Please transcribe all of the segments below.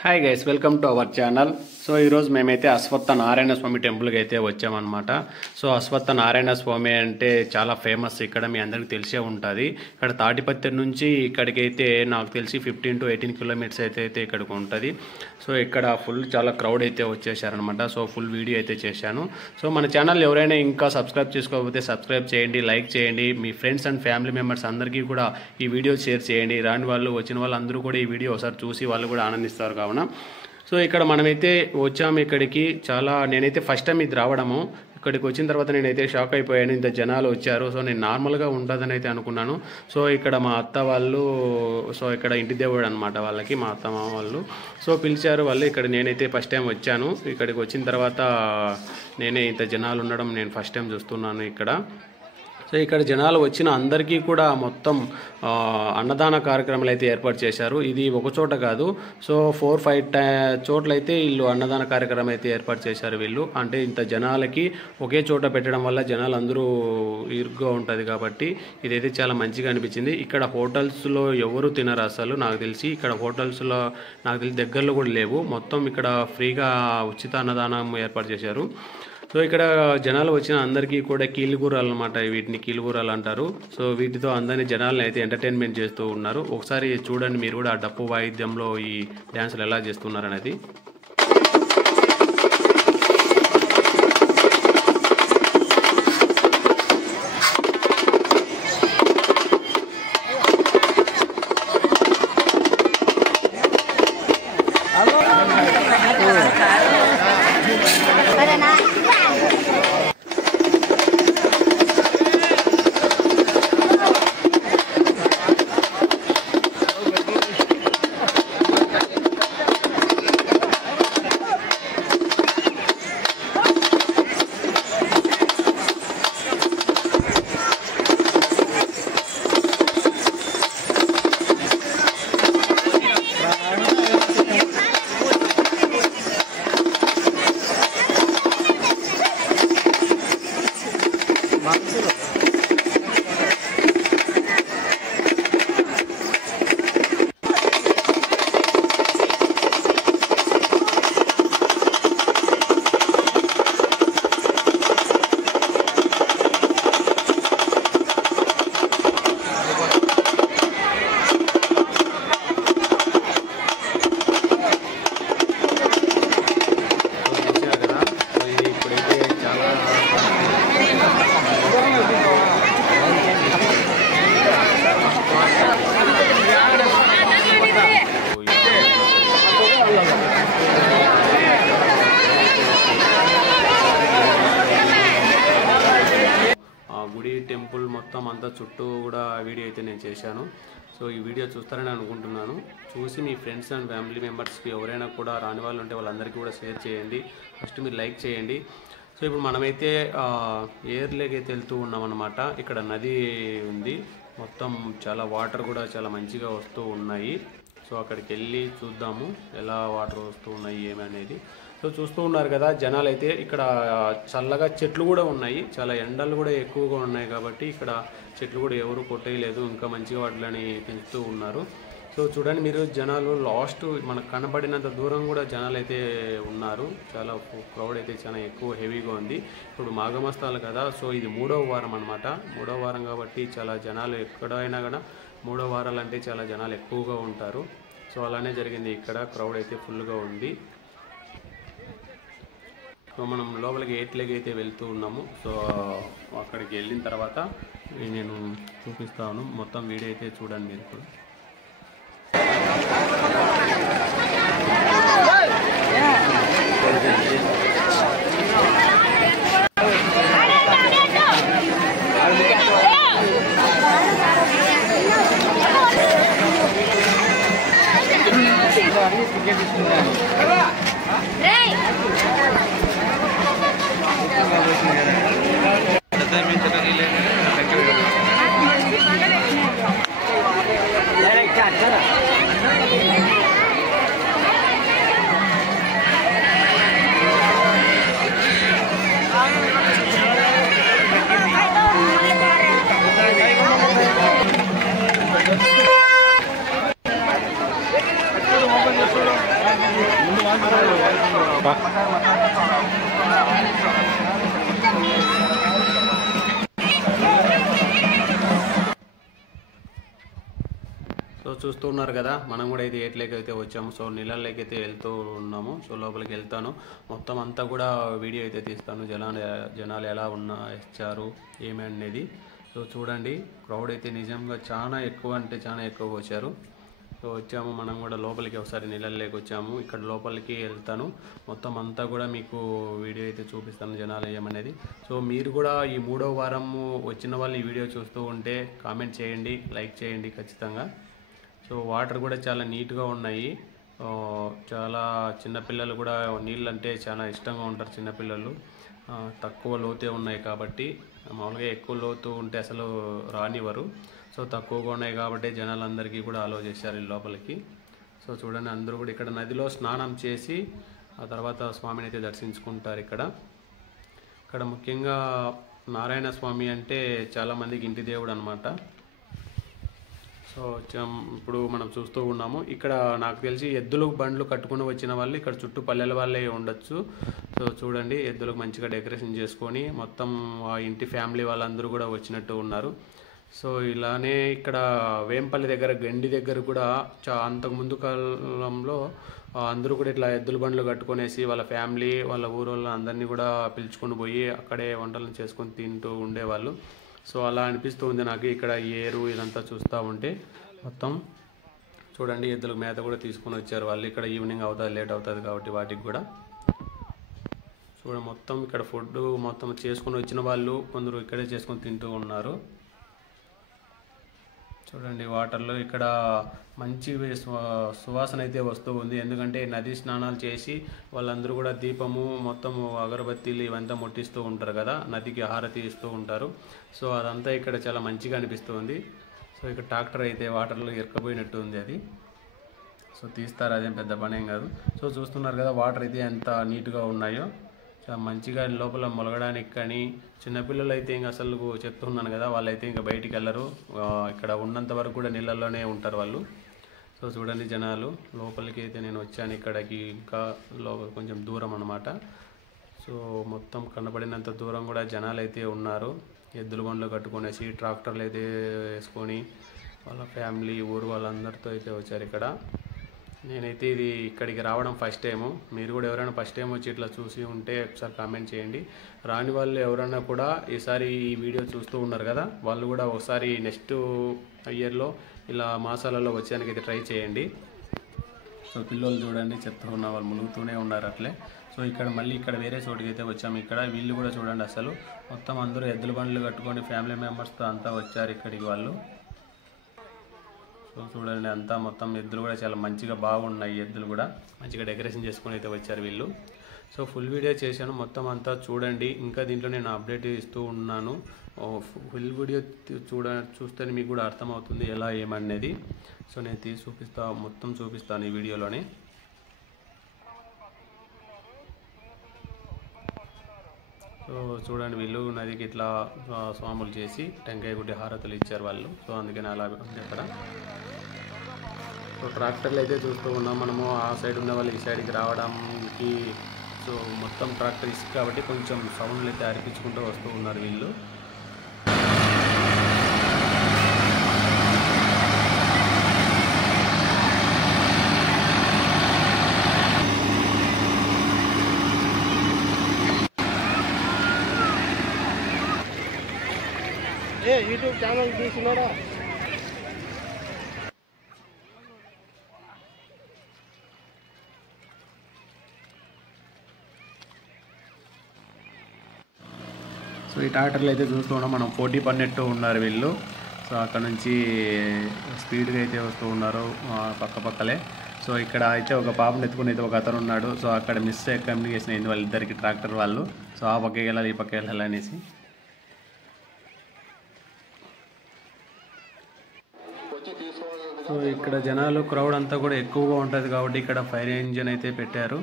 Hi guys, welcome to our channel. So ఈరోజు మేమైతే అశ్వత్థ నారాయణ స్వామి టెంపుల్కి అయితే వచ్చామన్నమాట. సో అశ్వత్థ నారాయణ స్వామి అంటే చాలా ఫేమస్, ఇక్కడ మీ అందరికీ తెలిసే ఉంటుంది. ఇక్కడ తాటిపత్రి నుంచి ఇక్కడికైతే నాకు తెలిసి 15 to 18 కిలోమీటర్స్ అయితే ఇక్కడికి ఉంటుంది. సో ఇక్కడ ఫుల్ చాలా క్రౌడ్ అయితే వచ్చేసారనమాట. సో ఫుల్ వీడియో అయితే చేశాను. సో మన ఛానల్ ఎవరైనా ఇంకా సబ్స్క్రైబ్ చేసుకోకపోతే సబ్స్క్రైబ్ చేయండి, లైక్ చేయండి, మీ ఫ్రెండ్స్ అండ్ ఫ్యామిలీ మెంబర్స్ అందరికీ కూడా ఈ వీడియో షేర్ చేయండి. రాని వాళ్ళు వచ్చిన వాళ్ళు అందరూ కూడా ఈ వీడియో ఒకసారి చూసి వాళ్ళు కూడా ఆనందిస్తారు కావున. సో ఇక్కడ మనమైతే వచ్చాము ఇక్కడికి. నేనైతే ఫస్ట్ టైం ఇది రావడము. ఇక్కడికి వచ్చిన తర్వాత నేనైతే షాక్ అయిపోయాను, ఇంత జనాలు వచ్చారు. సో నేను నార్మల్గా ఉంటుందని అయితే అనుకున్నాను. సో ఇక్కడ మా అత్త వాళ్ళు, సో ఇక్కడ ఇంటి దేవుడు అనమాట వాళ్ళకి, మా అత్త మామ వాళ్ళు. సో పిలిచారు వాళ్ళు. ఇక్కడ నేనైతే ఫస్ట్ టైం వచ్చాను. ఇక్కడికి వచ్చిన తర్వాత నేనే ఇంత జనాలు ఉండడం నేను ఫస్ట్ టైం చూస్తున్నాను ఇక్కడ. సో ఇక్కడ జనాలు వచ్చిన అందరికీ కూడా మొత్తం అన్నదాన కార్యక్రమాలు అయితే ఏర్పాటు చేశారు. ఇది ఒక చోట కాదు, సో 4-5 చోట్లయితే వీళ్ళు అన్నదాన కార్యక్రమం అయితే ఏర్పాటు చేశారు వీళ్ళు. అంటే ఇంత జనాలకి ఒకే చోట పెట్టడం వల్ల జనాలు అందరూ ఇరుగ్గా ఉంటుంది కాబట్టి ఇదైతే చాలా మంచిగా అనిపించింది. ఇక్కడ హోటల్స్లో ఎవరు తినరు అసలు, నాకు తెలిసి ఇక్కడ హోటల్స్లో నాకు తెలిసి దగ్గరలో కూడా లేవు. మొత్తం ఇక్కడ ఫ్రీగా ఉచిత అన్నదానం ఏర్పాటు చేశారు. సో ఇక్కడ జనాలు వచ్చిన అందరికీ కూడా కీలుగురాలు అనమాట, వీటిని కీలుగురాలు అంటారు. సో వీటితో అందరినీ జనాలను అయితే ఎంటర్టైన్మెంట్ చేస్తూ ఉన్నారు. ఒకసారి చూడండి మీరు కూడా ఆ డప్పు వాయిద్యంలో ఈ డ్యాన్సులు ఎలా చేస్తున్నారు అనేది. గుడి టెంపుల్ మొత్తం అంతా చుట్టూ కూడా వీడియో అయితే నేను చేశాను. సో ఈ వీడియో చూస్తారని అనుకుంటున్నాను. చూసి మీ ఫ్రెండ్స్ అండ్ ఫ్యామిలీ మెంబర్స్కి ఎవరైనా కూడా రాని వాళ్ళు ఉంటే వాళ్ళందరికీ కూడా షేర్ చేయండి. ఫస్ట్ మీరు లైక్ చేయండి. సో ఇప్పుడు మనమైతే ఏర్లోకి అయితే వెళ్తూ ఉన్నామన్నమాట. ఇక్కడ నది ఉంది, మొత్తం చాలా వాటర్ కూడా చాలా మంచిగా వస్తూ ఉన్నాయి. సో అక్కడికి వెళ్ళి చూద్దాము ఎలా వాటర్ వస్తూ ఉన్నాయి ఏమి అనేది. సో చూస్తూ ఉన్నారు కదా జనాలు అయితే. ఇక్కడ చల్లగా చెట్లు కూడా ఉన్నాయి, చాలా ఎండలు కూడా ఎక్కువగా ఉన్నాయి కాబట్టి ఇక్కడ చెట్లు కూడా ఎవరు కొట్టేయలేదు, ఇంకా మంచిగా వాటిని పెంచుతూ ఉన్నారు. సో చూడండి మీరు, జనాలు లాస్ట్ మనకు కనబడినంత దూరం కూడా జనాలు అయితే ఉన్నారు. చాలా క్రౌడ్ అయితే చాలా ఎక్కువ హెవీగా ఉంది. ఇప్పుడు మాఘమాసాలు కదా, సో ఇది 3వ వారం అనమాట. 3వ వారం కాబట్టి చాలా జనాలు ఎక్కడైనా కూడా 3వ వారాలు అంటే చాలా జనాలు ఎక్కువగా ఉంటారు. సో అలానే జరిగింది ఇక్కడ, క్రౌడ్ అయితే ఫుల్గా ఉంది. సో మనం లోపలికి 8 అయితే వెళ్తూ ఉన్నాము. సో అక్కడికి వెళ్ళిన తర్వాత నేను చూపిస్తాను, మొత్తం వీడియో అయితే చూడండి మీరు కూడా. సో చూస్తూ ఉన్నారు కదా, మనం కూడా అయితే ఏట్లోకి అయితే వచ్చాము. సో నీళ్ళలోకి అయితే వెళ్తూ ఉన్నాము. సో లోపలికి వెళ్తాను, మొత్తం అంతా కూడా వీడియో అయితే తీస్తాను. జనాలు ఎలా ఇచ్చారు ఏమి అనేది. సో చూడండి, క్రౌడ్ అయితే నిజంగా చాలా ఎక్కువ అంటే చాలా ఎక్కువ వచ్చారు. సో వచ్చాము, మనం కూడా లోపలికి ఒకసారి నీళ్ళలోకి వచ్చాము. ఇక్కడ లోపలికి వెళ్తాను, మొత్తం అంతా కూడా మీకు వీడియో అయితే చూపిస్తాను జనాలు ఏమనేది. సో మీరు కూడా ఈ 3వ వారం వచ్చిన వాళ్ళు ఈ వీడియో చూస్తూ ఉంటే కామెంట్ చేయండి, లైక్ చేయండి ఖచ్చితంగా. సో వాటర్ కూడా చాలా నీట్గా ఉన్నాయి. చాలా చిన్నపిల్లలు కూడా నీళ్ళు అంటే చాలా ఇష్టంగా ఉంటారు చిన్నపిల్లలు. తక్కువ లోతే ఉన్నాయి కాబట్టి, మామూలుగా ఎక్కువ లోతు ఉంటే అసలు రానివ్వరు. సో తక్కువగా ఉన్నాయి కాబట్టి జనాలందరికీ కూడా అలో చేశారు ఈ లోపలికి. సో చూడండి, అందరూ కూడా ఇక్కడ నదిలో స్నానం చేసి ఆ తర్వాత స్వామిని అయితే దర్శించుకుంటారు. ఇక్కడ ముఖ్యంగా నారాయణ స్వామి అంటే చాలామందికి ఇంటి దేవుడు అనమాట. సో ఇప్పుడు మనం చూస్తూ ఉన్నాము, ఇక్కడ నాకు తెలిసి ఎద్దులకు బండ్లు కట్టుకుని వచ్చిన వాళ్ళు ఇక్కడ చుట్టూ పల్లెల వాళ్ళే ఉండొచ్చు. సో చూడండి, ఎద్దులకు మంచిగా డెకరేషన్ చేసుకొని మొత్తం ఆ ఇంటి ఫ్యామిలీ వాళ్ళందరూ కూడా వచ్చినట్టు ఉన్నారు. సో ఇలానే ఇక్కడ వేంపల్లి దగ్గర గండి దగ్గర కూడా అంతకుముందు కాలంలో అందరూ కూడా ఇట్లా ఎద్దుల బండ్లు కట్టుకొనేసి వాళ్ళ ఫ్యామిలీ వాళ్ళ ఊరోళ్ళ అందరినీ కూడా పిలుచుకొని పోయి అక్కడే వంటలను చేసుకొని తింటూ ఉండేవాళ్ళు. సో అలా అనిపిస్తుంది నాకు ఇక్కడ ఏరు ఇదంతా చూస్తూ ఉంటే. మొత్తం చూడండి, ఎద్దులకు మేత కూడా తీసుకొని వచ్చారు వాళ్ళు. ఇక్కడ ఈవినింగ్ అవుతుంది, లేట్ అవుతుంది కాబట్టి వాటికి కూడా మొత్తం ఇక్కడ ఫుడ్ మొత్తం చేసుకొని వచ్చిన వాళ్ళు కొందరు ఇక్కడే చేసుకొని తింటూ ఉన్నారు. చూడండి, వాటర్లో ఇక్కడ మంచి సువాసన అయితే వస్తూ ఉంది. ఎందుకంటే నది స్నానాలు చేసి వాళ్ళందరూ కూడా దీపము మొత్తం అగరబత్తీలు ఇవంతా ముట్టిస్తూ ఉంటారు కదా, నదికి హారతి ఇస్తూ ఉంటారు. సో అదంతా ఇక్కడ చాలా మంచిగా అనిపిస్తుంది. సో ఇక్కడ ట్రాక్టర్ అయితే వాటర్లో ఇరకపోయినట్టు ఉంది అది. సో తీస్తారు, అదేం పెద్ద పనేం కాదు. సో చూస్తున్నారు కదా, వాటర్ అయితే ఎంత నీట్గా ఉన్నాయో, చాలా మంచిగా లోపల మొలగడానికి. కానీ చిన్నపిల్లలు అయితే ఇంకా అసలు చెప్తున్నాను కదా, వాళ్ళైతే ఇంకా బయటికి వెళ్ళరు, ఇక్కడ ఉన్నంత వరకు కూడా నీళ్ళల్లోనే ఉంటారు వాళ్ళు. సో చూడండి జనాలు, లోపలికి అయితే నేను వచ్చాను. ఇక్కడికి ఇంకా కొంచెం దూరం అన్నమాట. సో మొత్తం కనబడినంత దూరం కూడా జనాలు అయితే ఉన్నారు. ఎద్దుల బండ్లు కట్టుకునేసి ట్రాక్టర్లు అయితే వేసుకొని వాళ్ళ ఫ్యామిలీ ఊరు వాళ్ళందరితో అయితే వచ్చారు ఇక్కడ. నేనైతే ఇది ఇక్కడికి రావడం ఫస్ట్ టైము. మీరు కూడా ఎవరైనా ఫస్ట్ టైం వచ్చి ఇట్లా చూసి ఉంటే ఒకసారి కామెంట్ చేయండి. రాని వాళ్ళు ఎవరైనా కూడా ఈసారి ఈ వీడియో చూస్తూ ఉన్నారు కదా, వాళ్ళు కూడా ఒకసారి నెక్స్ట్ ఇయర్లో ఇలా మాసాలలో వచ్చేదానికి అయితే ట్రై చేయండి. సో పిల్లలు చూడండి, చెప్తూ ఉన్న వాళ్ళు మునుగుతూనే ఉన్నారు అట్లే. సో ఇక్కడ మళ్ళీ ఇక్కడ వేరే చోటుకి అయితే వచ్చాము. ఇక్కడ వీళ్ళు కూడా చూడండి, అసలు మొత్తం అందరూ ఎద్దుల బండ్లు కట్టుకొని ఫ్యామిలీ మెంబర్స్తో అంతా వచ్చారు ఇక్కడికి వాళ్ళు. సో చూడండి, అంతా మొత్తం ఎద్దులు కూడా చాలా మంచిగా బాగున్నాయి. ఎద్దులు కూడా మంచిగా డెకరేషన్ చేసుకొని అయితే వచ్చారు వీళ్ళు. సో ఫుల్ వీడియో చేశాను, మొత్తం అంతా చూడండి. ఇంకా దీంట్లో నేను అప్డేట్ ఇస్తూ ఉన్నాను. ఫుల్ వీడియో చూస్తే మీకు కూడా అర్థమవుతుంది ఎలా ఏమనేది. సో నేను మొత్తం చూపిస్తాను ఈ వీడియోలోనే. సో చూడండి, వీళ్ళు నదికి ఇట్లా స్వాములు చేసి టెంకాయ గుడ్డి హారతులు ఇచ్చారు వాళ్ళు. సో అందుకని అలా ఉంది అక్కడ. సో ట్రాక్టర్లు అయితే చూస్తూ ఉన్నాం మనము. ఆ సైడ్ ఉన్న వాళ్ళు ఈ సైడ్కి రావడానికి సో మొత్తం ట్రాక్టర్ ఇసుక కాబట్టి కొంచెం సౌండ్లు అయితే అరిపించుకుంటూ వస్తూ ఉన్నారు వీళ్ళు. YouTube channel చూస్తున్నాడా? సో ఈ ట్రాక్టర్లు అయితే చూస్తూ ఉన్నాం మనం, పోటీ పడినట్టు ఉన్నారు వీళ్ళు. సో అక్కడ నుంచి స్పీడ్గా అయితే వస్తూ ఉన్నారు పక్కలే. సో ఇక్కడ అయితే ఒక పాపను ఎత్తుకుని అయితే ఒక అతను ఉన్నాడు. సో అక్కడ కమ్యూనికేషన్ అయింది వాళ్ళిద్దరికి, ట్రాక్టర్ వాళ్ళు. సో ఆ పక్కకి వెళ్ళాలి ఈ పక్కకి వెళ్ళాలి అనేసి. సో ఇక్కడ జనాలు క్రౌడ్ అంతా కూడా ఎక్కువగా ఉంటుంది కాబట్టి ఇక్కడ ఫైర్ ఇంజిన్ అయితే పెట్టారు.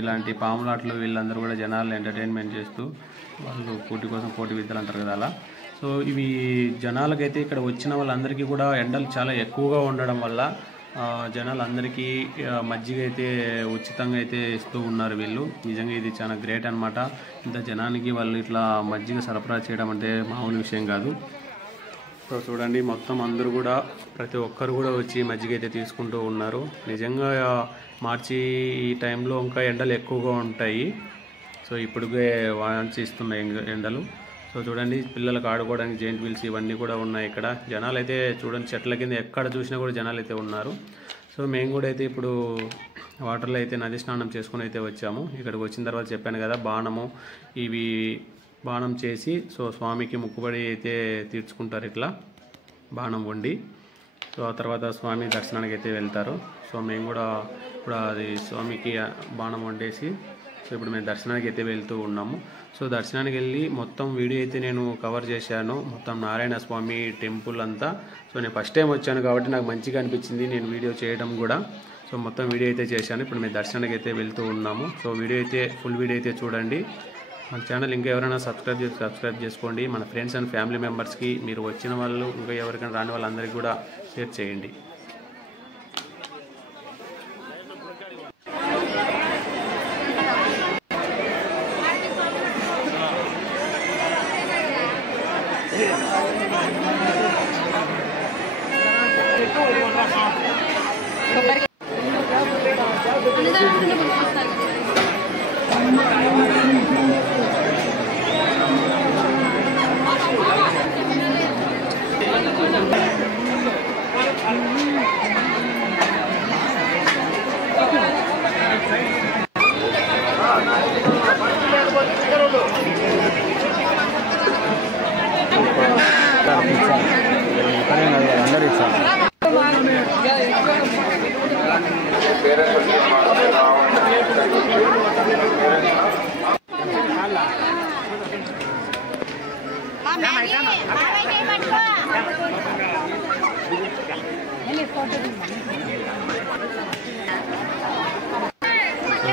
ఇలాంటి పాములాట్లు వీళ్ళందరూ కూడా జనాలు ఎంటర్టైన్మెంట్ చేస్తూ వాళ్ళు పోటీ కోసం పోటీ విద్యలు అంటారు కదా అలా. సో సో ఇవి జనాలకైతే ఇక్కడ వచ్చిన వాళ్ళందరికీ కూడా ఎండలు చాలా ఎక్కువగా ఉండడం వల్ల జనాలందరికీ మజ్జిగ అయితే ఉచితంగా అయితే ఇస్తూ ఉన్నారు వీళ్ళు. నిజంగా ఇది చాలా గ్రేట్ అనమాట. ఇంత జనానికి వాళ్ళు ఇట్లా మజ్జిగ సరఫరా చేయడం అంటే మామూలు విషయం కాదు. సో చూడండి, మొత్తం అందరూ కూడా ప్రతి ఒక్కరు కూడా వచ్చి మజ్జిగ అయితే తీసుకుంటూ ఉన్నారు. నిజంగా మార్చి ఈ టైంలో ఇంకా ఎండలు ఎక్కువగా ఉంటాయి. సో ఇప్పుడుగే వాంచి ఇస్తున్నాయి ఎండలు. సో చూడండి, పిల్లలకు ఆడుకోవడానికి జెయింట్ వీల్స్ ఇవన్నీ కూడా ఉన్నాయి ఇక్కడ. జనాలు అయితే చూడండి, చెట్ల కింద ఎక్కడ చూసినా కూడా జనాలు అయితే ఉన్నారు. సో మేము కూడా అయితే ఇప్పుడు వాటర్లో అయితే నది స్నానం చేసుకుని అయితే వచ్చాము. ఇక్కడికి వచ్చిన తర్వాత చెప్పాను కదా, బాణం చేసి సో స్వామికి ముక్కుబడి అయితే తీర్చుకుంటారు ఇట్లా బాణం వండి. సో ఆ తర్వాత స్వామి దర్శనానికి అయితే వెళ్తారు. సో మేము కూడా ఇప్పుడు అది స్వామికి బాణం వండేసి సో ఇప్పుడు మేము దర్శనానికి అయితే వెళ్తూ ఉన్నాము. సో దర్శనానికి వెళ్ళి మొత్తం వీడియో అయితే నేను కవర్ చేశాను, మొత్తం నారాయణ స్వామి టెంపుల్ అంతా. సో నేను ఫస్ట్ టైం వచ్చాను కాబట్టి నాకు మంచిగా అనిపించింది నేను వీడియో చేయడం కూడా. సో మొత్తం వీడియో అయితే చేశాను. ఇప్పుడు మేము దర్శనానికి అయితే వెళ్తూ ఉన్నాము. సో ఫుల్ వీడియో అయితే చూడండి. మన ఛానల్ ఇంకా ఎవరైనా సబ్స్క్రైబ్ చేసుకోండి. మన ఫ్రెండ్స్ అండ్ ఫ్యామిలీ మెంబర్స్కి, మీరు వచ్చిన వాళ్ళు ఇంకా ఎవరికైనా రాని వాళ్ళందరికీ కూడా షేర్ చేయండి.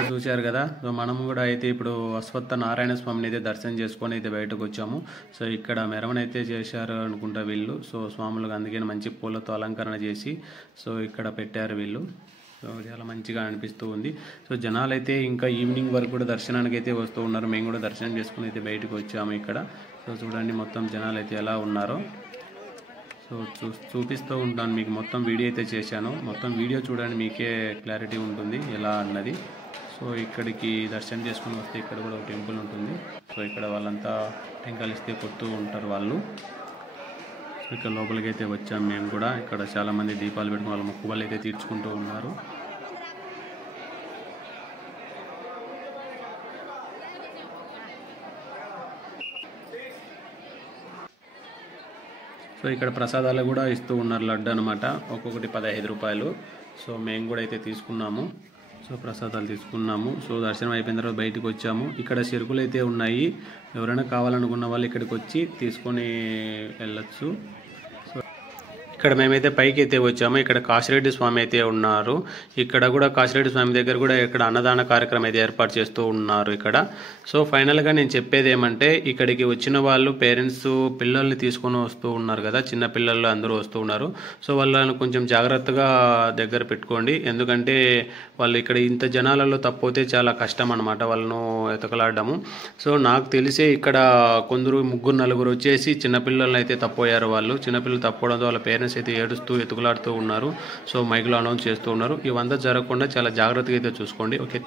చూశారు కదా. సో మనము కూడా అయితే ఇప్పుడు అశ్వత్థ నారాయణ స్వామిని అయితే దర్శనం చేసుకొని అయితే బయటకు వచ్చాము. సో ఇక్కడ మెరవన అయితే చేశారు అనుకుంటా వీళ్ళు. సో స్వాములకు అందుకని మంచి పూలతో అలంకరణ చేసి సో ఇక్కడ పెట్టారు వీళ్ళు. సో చాలా మంచిగా అనిపిస్తూ ఉంది. సో జనాలు అయితే ఇంకా ఈవినింగ్ వరకు కూడా దర్శనానికి అయితే వస్తూ ఉన్నారు. మేము కూడా దర్శనం చేసుకుని అయితే బయటకు వచ్చాము ఇక్కడ. సో చూడండి మొత్తం జనాలు అయితే ఎలా ఉన్నారో. సో చూపిస్తూ ఉంటాను మీకు, మొత్తం వీడియో అయితే చేశాను. మొత్తం వీడియో చూడండి, మీకే క్లారిటీ ఉంటుంది ఎలా అన్నది. సో ఇక్కడికి దర్శనం చేసుకుని వస్తే ఇక్కడ కూడా ఒక టెంపుల్ ఉంటుంది. సో ఇక్కడ వాళ్ళంతా టెంకాయలు ఇస్తే కొడుతూ ఉంటారు వాళ్ళు. సో ఇక్కడ లోపలికి అయితే వచ్చాము మేము కూడా. ఇక్కడ చాలామంది దీపాలు పెట్టుకుని వాళ్ళ మొక్కుబళ్ళు అయితే తీర్చుకుంటూ ఉన్నారు. సో ఇక్కడ ప్రసాదాలు కూడా ఇస్తూ ఉన్నారు. లడ్డు అనమాట, ఒక్కొక్కటి 15 రూపాయలు. సో మేము కూడా అయితే తీసుకున్నాము. సో ప్రసాదాలు తీసుకున్నాము. సో దర్శనం అయిపోయిన తర్వాత బయటకు వచ్చాము. ఇక్కడ చెరుకులు అయితే ఉన్నాయి, ఎవరైనా కావాలనుకున్న వాళ్ళు ఇక్కడికి వచ్చి తీసుకొని వెళ్ళచ్చు. ఇక్కడ మేమైతే పైకి అయితే వచ్చాము. ఇక్కడ కాశిరెడ్డి స్వామి అయితే ఉన్నారు. ఇక్కడ కూడా కాశిరెడ్డి స్వామి దగ్గర కూడా ఇక్కడ అన్నదాన కార్యక్రమం అయితే ఏర్పాటు చేస్తూ ఉన్నారు ఇక్కడ. సో ఫైనల్గా నేను చెప్పేది ఏమంటే, ఇక్కడికి వచ్చిన వాళ్ళు పేరెంట్స్ పిల్లల్ని తీసుకొని వస్తూ ఉన్నారు కదా, చిన్న పిల్లలు అందరూ వస్తూ ఉన్నారు. సో వాళ్ళని కొంచెం జాగ్రత్తగా దగ్గర పెట్టుకోండి. ఎందుకంటే వాళ్ళు ఇక్కడ ఇంత జనాలలో తప్పితే చాలా కష్టం అనమాట వాళ్ళను ఎతకలాడము. సో నాకు తెలిసే ఇక్కడ కొందరు 3-4 వచ్చేసి చిన్నపిల్లల్ని అయితే తప్పోయారు. వాళ్ళు చిన్నపిల్లలు తప్పడంతో వాళ్ళ పేరెంట్స్ అయితే ఏడుస్తూ ఎతుకులాడుతూ ఉన్నారు. సో మైక్లో అనౌన్స్ చేస్తూ ఉన్నారు. ఇవంతా జరగకుండా చాలా జాగ్రత్తగా అయితే చూసుకోండి. ఓకే.